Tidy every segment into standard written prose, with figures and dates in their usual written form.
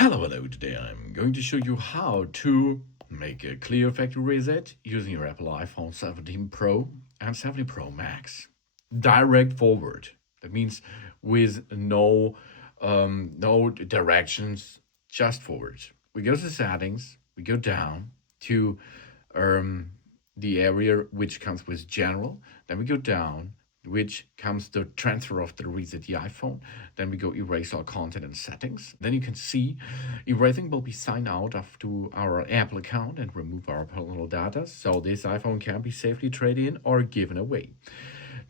Hello, today I'm going to show you how to make a clear factory reset using your Apple iPhone 17 Pro and 17 Pro Max. Direct forward. That means with no directions, just forward. We go to settings, we go down to um, the area which comes with general, then we go down which comes the transfer of the reset the iPhone. Then we go erase all content and settings. Then you can see erasing will be signed out of to our Apple account and remove our personal data. So this iPhone can be safely traded in or given away.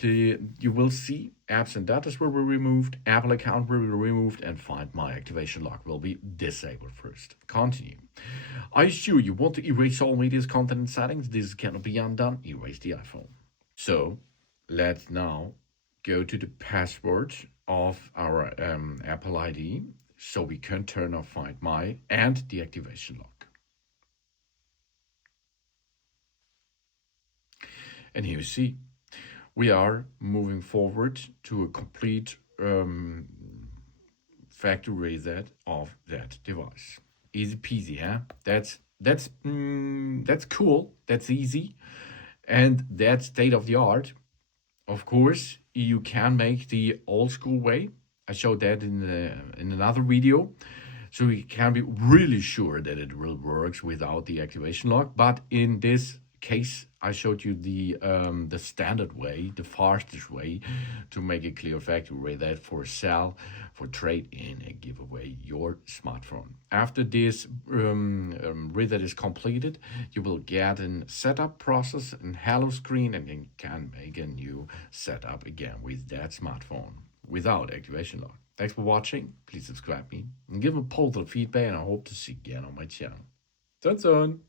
You will see apps and data will be removed, Apple account will be removed, and Find My activation lock will be disabled first. Continue. Are you sure you want to erase all media's content and settings? This cannot be undone. Erase the iPhone. So let's now go to the password of our Apple ID so we can turn off Find My and the activation lock. And here you see, we are moving forward to a complete factory reset of that device. Easy peasy, huh? That's cool. That's easy, and that's state of the art. Of course, you can make the old school way. I showed that in another video. So you can be really sure that it will works without the activation lock. But in this case, I showed you the standard way, the fastest way to make a clear factory reset for sell, for trade in and give away your smartphone. After this reset is completed, you will get a setup process and hello screen, and you can make a new setup again with that smartphone without activation lock. Thanks for watching. Please subscribe me and give a positive feedback, and I hope to see you again on my channel. That's on.